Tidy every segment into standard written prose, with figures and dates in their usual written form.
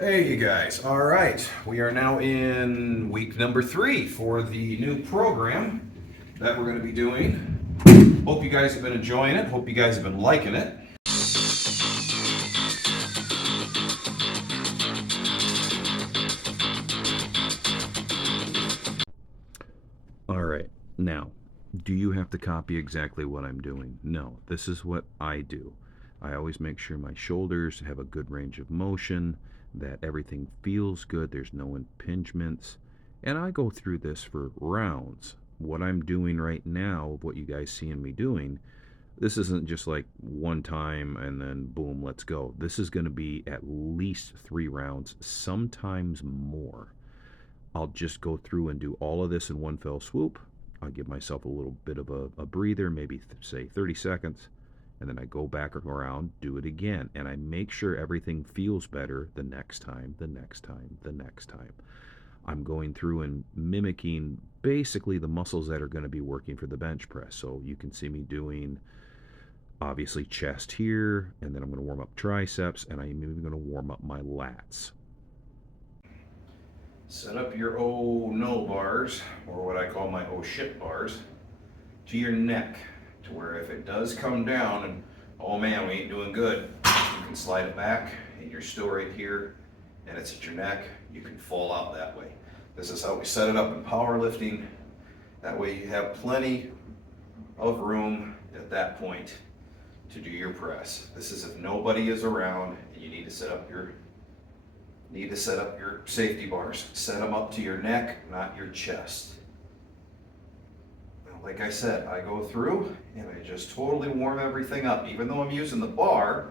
Hey you guys, all right, we are now in week number 3 for the new program that we're going to be doing. Hope you guys have been enjoying it, hope you guys have been liking it. All right, now, do you have to copy exactly what I'm doing? No, this is what I do. I always make sure my shoulders have a good range of motion, that everything feels good, there's no impingements, and I go through this for rounds. What I'm doing right now, what you guys seeing me doing, this isn't just like one time and then boom, let's go. This is going to be at least 3 rounds, sometimes more. I'll just go through and do all of this in one fell swoop. I'll give myself a little bit of a breather, maybe say 30 seconds, and then I go back around, do it again, and I make sure everything feels better the next time, the next time, the next time. I'm going through and mimicking basically the muscles that are going to be working for the bench press. So you can see me doing obviously chest here, and then I'm going to warm up triceps, and I'm even going to warm up my lats. Set up your oh no bars, or what I call my oh shit bars, to your neck, to where if it does come down and oh man, we ain't doing good, you can slide it back and you're still right here and it's at your neck. You can fall out that way. This is how we set it up in powerlifting. That way you have plenty of room at that point to do your press. This is if nobody is around and you need to set up your safety bars. Set them up to your neck, not your chest. Like I said, I go through and I just totally warm everything up. Even though I'm using the bar,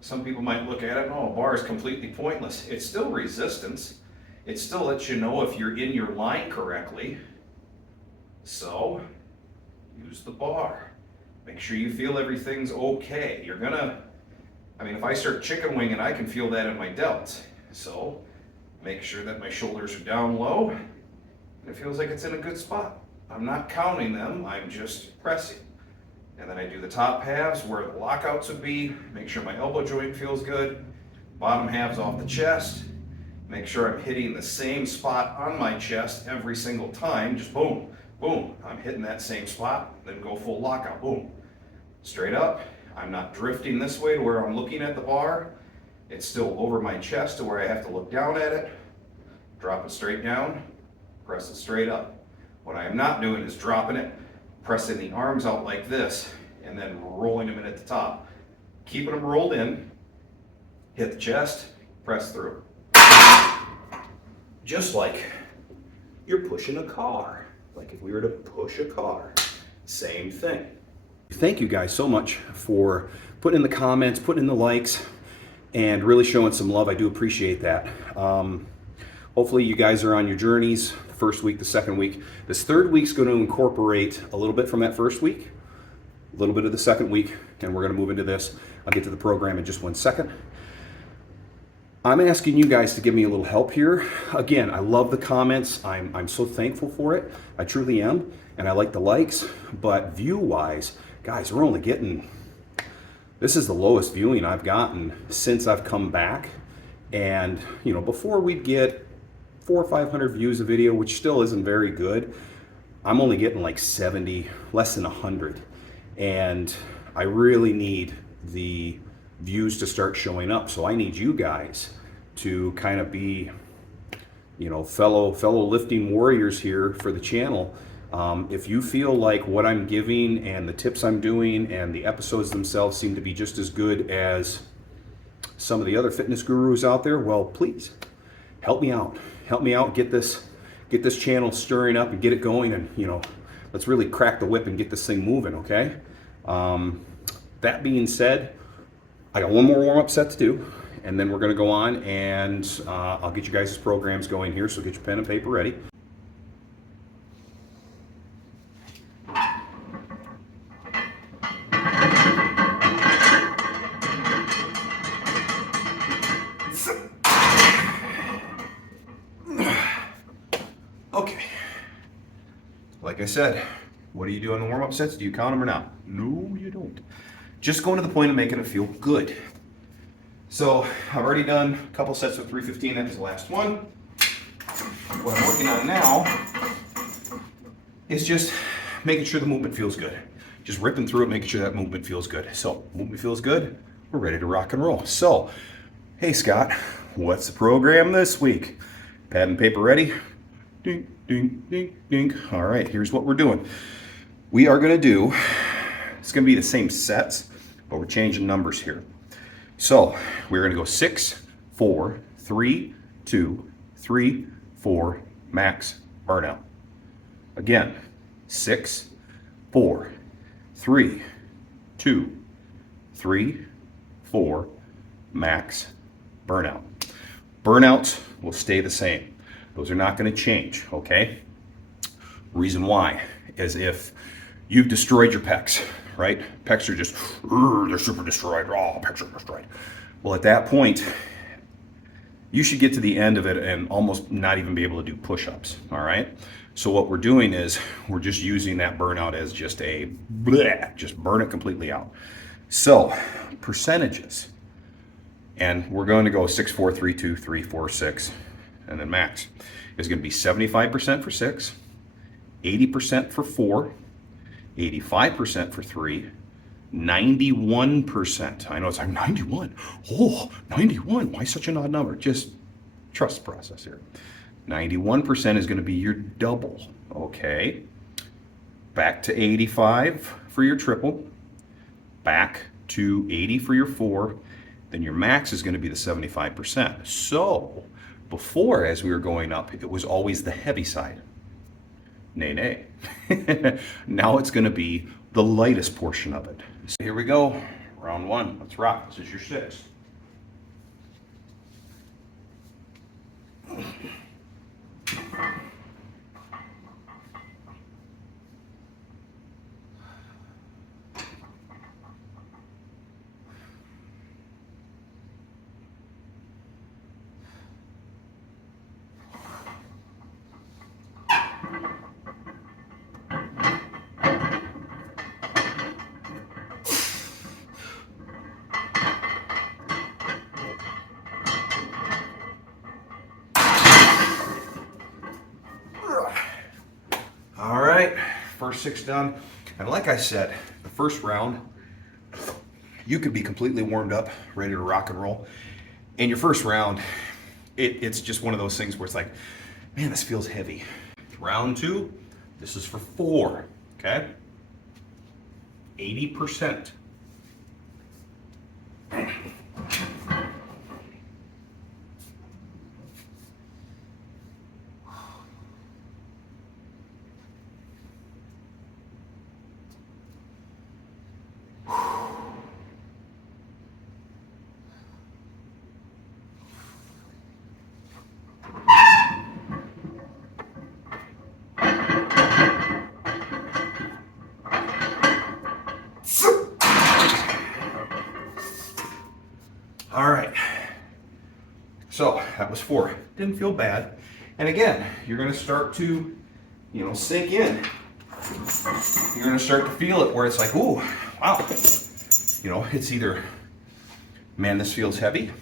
some people might look at it, oh, a bar is completely pointless. It's still resistance. It still lets you know if you're in your line correctly. So, use the bar. Make sure you feel everything's okay. If I start chicken winging, I can feel that in my delts. So, make sure that my shoulders are down low and it feels like it's in a good spot. I'm not counting them, I'm just pressing. And then I do the top halves where the lockouts would be, make sure my elbow joint feels good, bottom halves off the chest, make sure I'm hitting the same spot on my chest every single time, just boom, boom, I'm hitting that same spot, then go full lockout, boom. Straight up, I'm not drifting this way to where I'm looking at the bar, it's still over my chest to where I have to look down at it, drop it straight down, press it straight up. What I am not doing is dropping it, pressing the arms out like this, and then rolling them in at the top. Keeping them rolled in, hit the chest, press through. Just like you're pushing a car. Like if we were to push a car. Same thing. Thank you guys so much for putting in the comments, putting in the likes, and really showing some love. I do appreciate that. Hopefully you guys are on your journeys, the first week, the second week. This third week's going to incorporate a little bit from that first week, a little bit of the second week, and we're going to move into this. I'll get to the program in just one second. I'm asking you guys to give me a little help here. Again, I love the comments. I'm so thankful for it. I truly am, and I like the likes, but view-wise, guys, we're only getting... This is the lowest viewing I've gotten since I've come back. And, before we'd get 400 or 500 views a video, which still isn't very good, I'm only getting like 70, less than 100. And I really need the views to start showing up. So I need you guys to kind of be, fellow lifting warriors here for the channel. If you feel like what I'm giving and the tips I'm doing and the episodes themselves seem to be just as good as some of the other fitness gurus out there, well, please help me out. Help me out, get this channel stirring up and get it going, and let's really crack the whip and get this thing moving, okay? That being said, I got one more warm-up set to do, and then we're going to go on and I'll get you guys' programs going here, so get your pen and paper ready. Okay, like I said, what do you do on the warm-up sets? Do you count them or not? No, you don't. Just going to the point of making it feel good. So I've already done a couple sets of 315, that was the last one. What I'm working on now is just making sure the movement feels good. Just ripping through it, making sure that movement feels good. So movement feels good, we're ready to rock and roll. So, hey Scott, what's the program this week? Pad and paper ready? Ding, ding, ding, ding. All right, here's what we're doing. We are gonna do, it's gonna be the same sets, but we're changing numbers here. So we're gonna go 6, 4, 3, 2, 3, 4, max, burnout. Again, 6, 4, 3, 2, 3, 4, max, burnout. Burnouts will stay the same. Those are not going to change, okay? Reason why is if you've destroyed your pecs, right? Pecs are just, they're super destroyed. Oh, pecs are destroyed. Well, at that point, you should get to the end of it and almost not even be able to do push-ups, all right? So what we're doing is we're just using that burnout as just a bleh, just burn it completely out. So percentages, and we're going to go 6, 4, 3, 2, 3, 4, 6, and then max is going to be 75% for 6, 80% for 4, 85% for 3, 91%. I know it's like 91. Oh, 91. Why such an odd number? Just trust the process here. 91% is going to be your double. Okay. Back to 85 for your triple. Back to 80 for your 4. Then your max is going to be the 75%. So before, as we were going up, it was always the heavy side. Nay, nay. Now it's going to be the lightest portion of it. So here we go. Round 1. Let's rock. This is your 6. All right, first 6 done. And like I said, the first round, you could be completely warmed up, ready to rock and roll. And your first round, it's just one of those things where it's like, man, this feels heavy. Round 2, this is for 4, okay? 80%. All right, so that was 4. Didn't feel bad. And again, you're gonna start to, sink in. You're gonna start to feel it where it's like, ooh, wow. It's either, man, this feels heavy,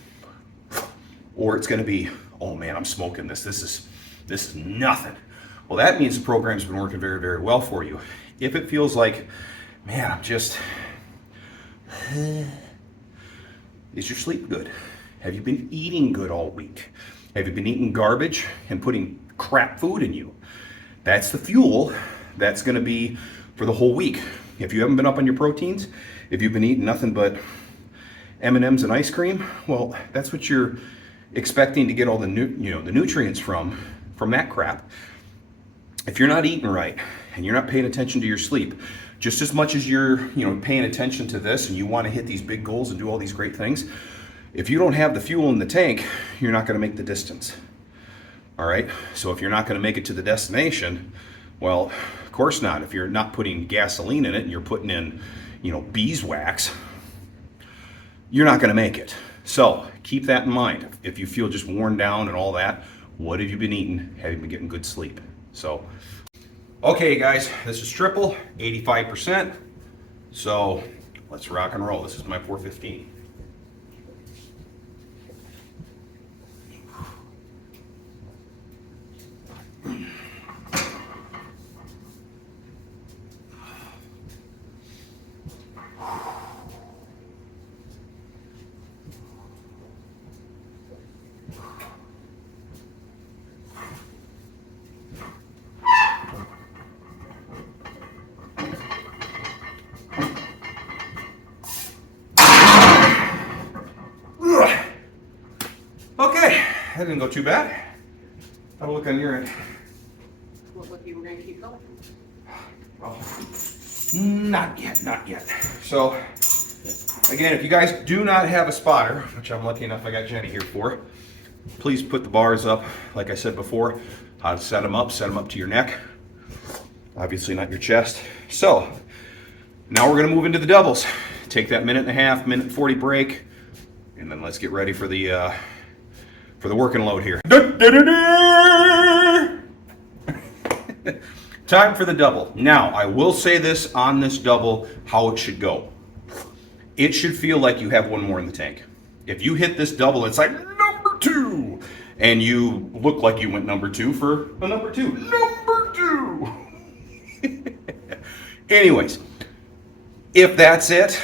or it's gonna be, oh man, I'm smoking this. This is nothing. Well, that means the program's been working very, very well for you. If it feels like, man, I'm just, is your sleep good? Have you been eating good all week? Have you been eating garbage and putting crap food in you? That's the fuel that's gonna be for the whole week. If you haven't been up on your proteins, if you've been eating nothing but M&Ms and ice cream, well, that's what you're expecting to get all the the nutrients from that crap. If you're not eating right and you're not paying attention to your sleep, just as much as you're paying attention to this and you want to hit these big goals and do all these great things, if you don't have the fuel in the tank, you're not going to make the distance. All right, so if you're not going to make it to the destination, well, of course not. If you're not putting gasoline in it and you're putting in beeswax, you're not going to make it. So keep that in mind. If you feel just worn down and all that, what have you been eating? Have you been getting good sleep? So okay guys, this is triple, 85%. So let's rock and roll. This is my 415. Okay, that didn't go too bad. Have a look on your end. Looked like you were going to keep going. Oh, not yet, not yet. So, again, if you guys do not have a spotter, which I'm lucky enough I got Jenny here for, please put the bars up, like I said before, how to set them up to your neck. Obviously not your chest. So, now we're gonna move into the doubles. Take that minute and a half, minute and 40 break, and then let's get ready for the working load here. Time for the double. Now, I will say this on this double, how it should go. It should feel like you have one more in the tank. If you hit this double, it's like number 2, and you look like you went number 2 for a number 2. Number 2! Anyways, if that's it,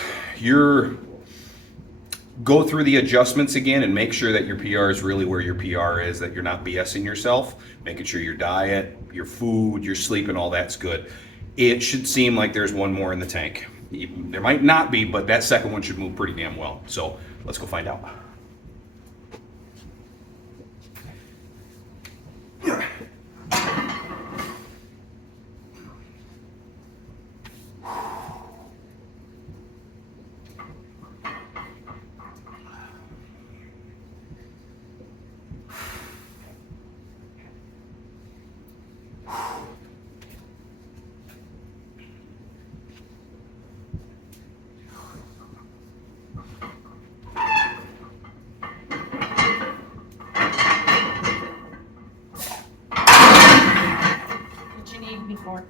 go through the adjustments again and make sure that your PR is really where your PR is, that you're not BSing yourself, making sure your diet, your food, your sleep, and all that's good. It should seem like there's one more in the tank. There might not be, but that second one should move pretty damn well. So let's go find out.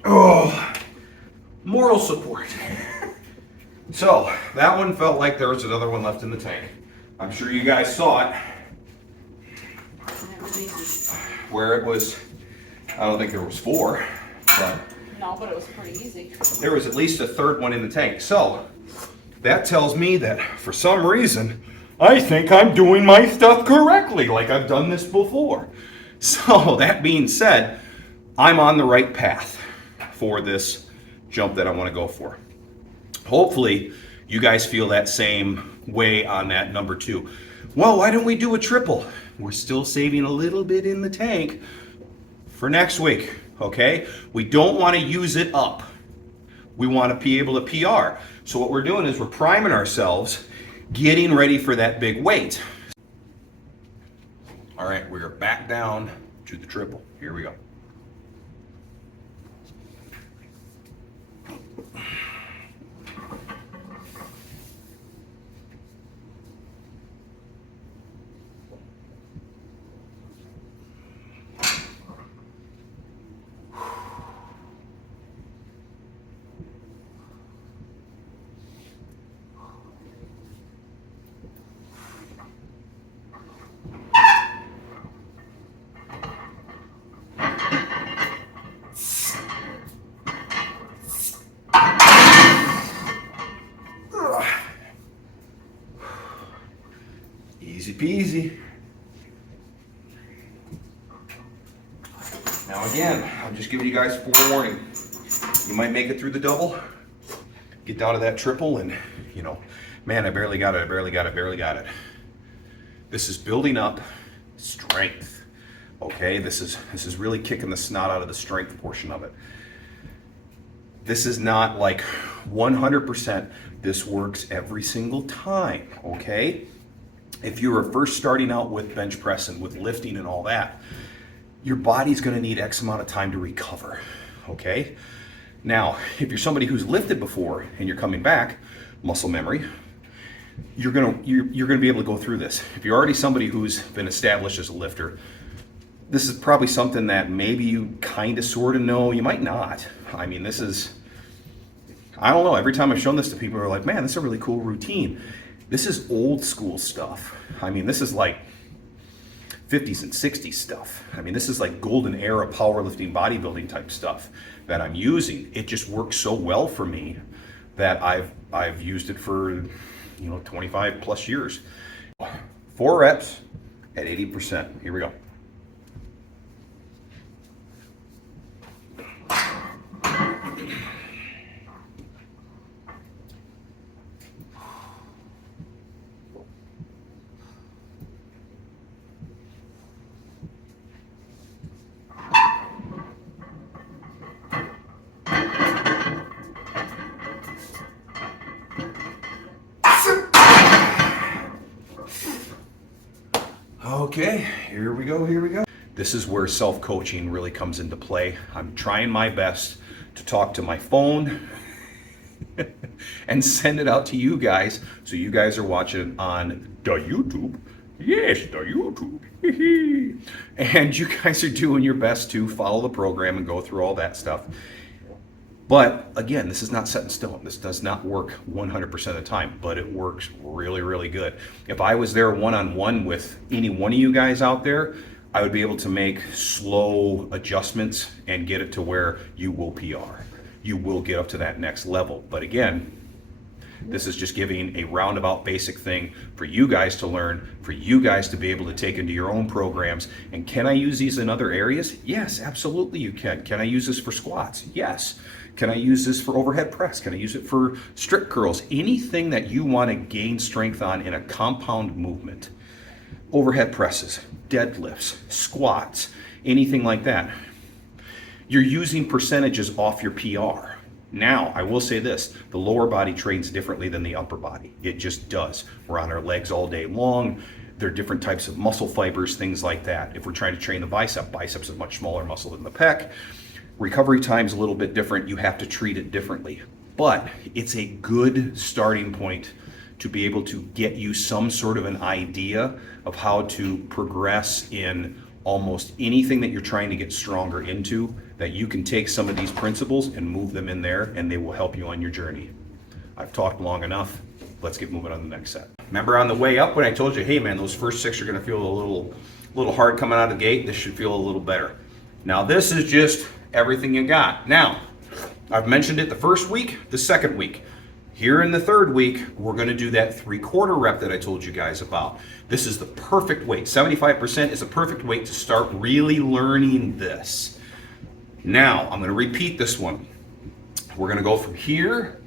Oh, moral support. So, that one felt like there was another one left in the tank. I'm sure you guys saw it. Where it was, I don't think there was 4, but... No, but it was pretty easy. There was at least a third one in the tank. So, that tells me that for some reason, I think I'm doing my stuff correctly, like I've done this before. So, that being said, I'm on the right path for this jump that I want to go for. Hopefully, you guys feel that same way on that number 2. Well, why don't we do a triple? We're still saving a little bit in the tank for next week, okay? We don't want to use it up. We want to be able to PR. So what we're doing is we're priming ourselves, getting ready for that big weight. All right, we're back down to the triple. Here we go. Easy peasy. Now again, I'm just giving you guys forewarning. You might make it through the double, get down to that triple, and you know, man, I barely got it. This is building up strength. Okay, this is really kicking the snot out of the strength portion of it. This is not like 100%. This works every single time, okay? If you were first starting out with bench press and with lifting and all that, your body's gonna need X amount of time to recover, okay? Now, if you're somebody who's lifted before and you're coming back, muscle memory, you're gonna be able to go through this. If you're already somebody who's been established as a lifter, this is probably something that maybe you kind of sort of know, you might not. I mean, this is, I don't know, every time I've shown this to people, they're like, man, this is a really cool routine. This is old school stuff. I mean, this is like 50s and 60s stuff. I mean, this is like golden era powerlifting, bodybuilding type stuff that I'm using. It just works so well for me that I've used it for, 25 plus years. 4 reps at 80%. Here we go. Okay, here we go, here we go. This is where self-coaching really comes into play. I'm trying my best to talk to my phone and send it out to you guys, so you guys are watching on the YouTube. Yes, the YouTube. And you guys are doing your best to follow the program and go through all that stuff. But again, this is not set in stone. This does not work 100% of the time, but it works really, really good. If I was there one-on-one with any one of you guys out there, I would be able to make slow adjustments and get it to where you will PR. You will get up to that next level. But again, this is just giving a roundabout basic thing for you guys to learn, for you guys to be able to take into your own programs. And can I use these in other areas? Yes, absolutely you can. Can I use this for squats? Yes. Can I use this for overhead press? Can I use it for strict curls? Anything that you want to gain strength on in a compound movement. Overhead presses, deadlifts, squats, anything like that. You're using percentages off your PR. Now, I will say this, the lower body trains differently than the upper body. It just does. We're on our legs all day long. There are different types of muscle fibers, things like that. If we're trying to train the biceps is a much smaller muscle than the pec. Recovery time's a little bit different. You have to treat it differently. But it's a good starting point to be able to get you some sort of an idea of how to progress in almost anything that you're trying to get stronger into, that you can take some of these principles and move them in there, and they will help you on your journey. I've talked long enough. Let's get moving on the next set. Remember on the way up when I told you, hey man, those first 6 are gonna feel a little hard coming out of the gate. This should feel a little better. Now this is just everything you got. Now, I've mentioned it the first week, the second week. Here in the third week, we're gonna do that 3/4 rep that I told you guys about. This is the perfect weight. 75% is a perfect weight to start really learning this. Now, I'm gonna repeat this one. We're gonna go from here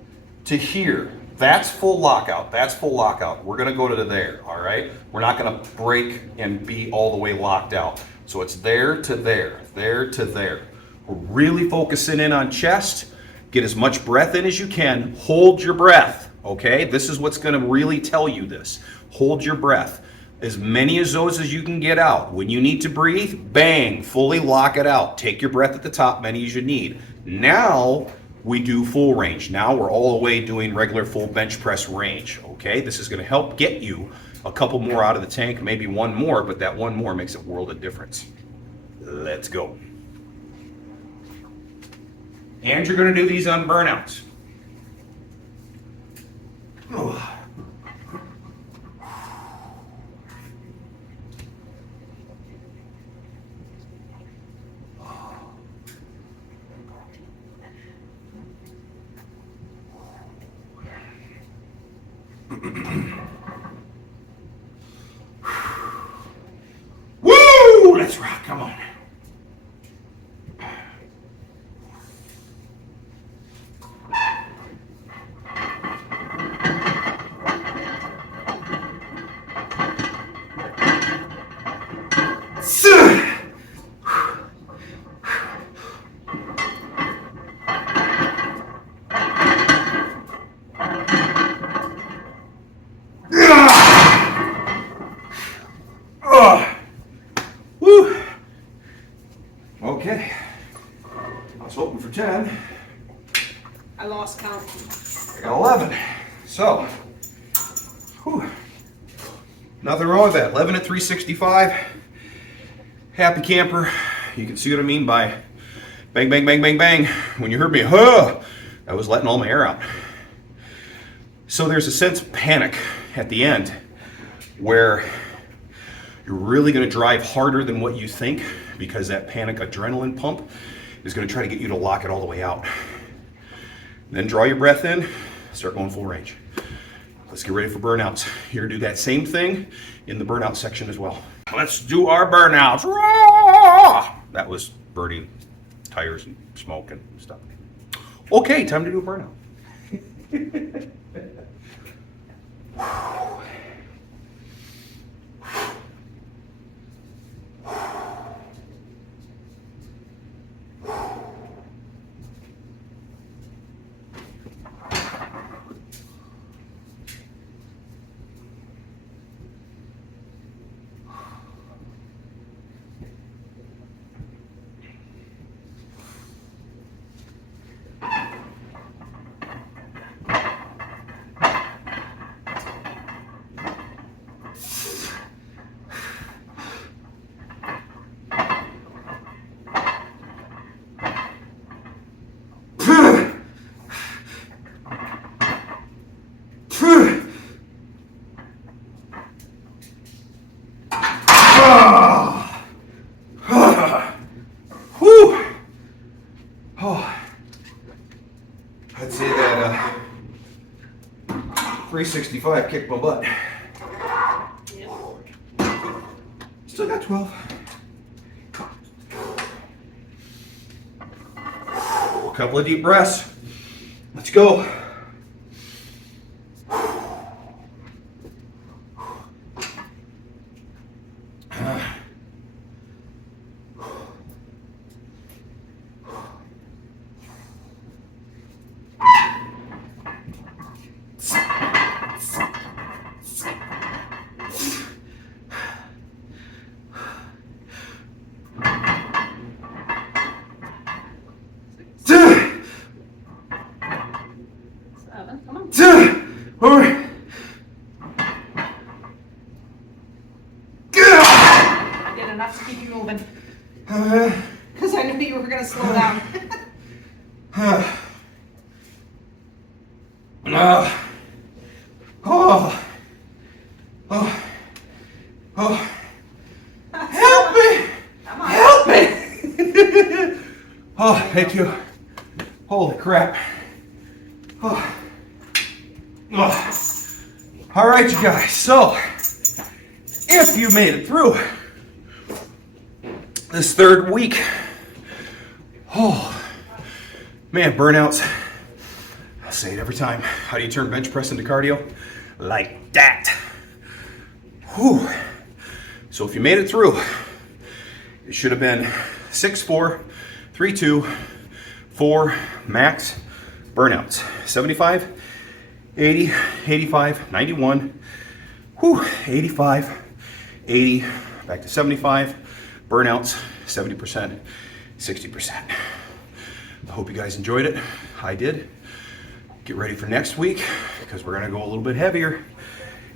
to here. That's full lockout, that's full lockout. We're gonna go to there, all right? We're not gonna break and be all the way locked out. So it's there to there, there to there. We're really focusing in on chest. Get as much breath in as you can. Hold your breath, okay? This is what's gonna really tell you this. Hold your breath. As many of those as you can get out. When you need to breathe, bang, fully lock it out. Take your breath at the top, many as you need. Now, we do full range. Now we're all the way doing regular full bench press range, okay? This is gonna help get you a couple more out of the tank, maybe one more, but that one more makes a world of difference. Let's go. And you're gonna do these on burnouts. Oh. Woo! Let's rock, come on. Woo! Okay. I was hoping for 10. I lost count. I got 11. So, whew. Nothing wrong with that. 11 at 365. Happy camper. You can see what I mean by bang, bang, bang, bang, bang. When you heard me, huh, I was letting all my air out. So there's a sense of panic at the end where you're really going to drive harder than what you think, because that panic adrenaline pump is going to try to get you to lock it all the way out. Then draw your breath in, start going full range. Let's get ready for burnouts. You're going to do that same thing in the burnout section as well. Let's do our burnouts. That was burning tires and smoke and stuff. Okay, time to do a burnout. 365 kicked my butt. Still got 12. A couple of deep breaths. Let's go. I did enough to keep you moving. Because I knew you were going to slow down. Help me! Come on. Help me! Oh, thank you. Holy crap. Oh. All right, you guys. So, if you made it through this third week, oh, man, burnouts. I'll say it every time. How do you turn bench press into cardio? Like that. Whew. So if you made it through, it should have been 6-4, 3-2, 4 max burnouts. 75, 80, 85, 91, whew, 85, 80, back to 75, burnouts, 70%, 60%. I hope you guys enjoyed it. I did. Get ready for next week because we're gonna go a little bit heavier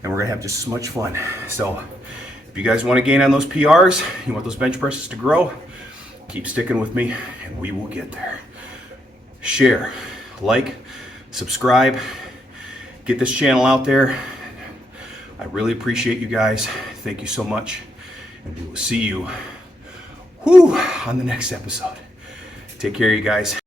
and we're gonna have just as much fun. So if you guys want to gain on those PRs, you want those bench presses to grow, keep sticking with me and we will get there. Share, like, subscribe, get this channel out there. I really appreciate you guys. Thank you so much. And we will see you on the next episode. Take care, you guys.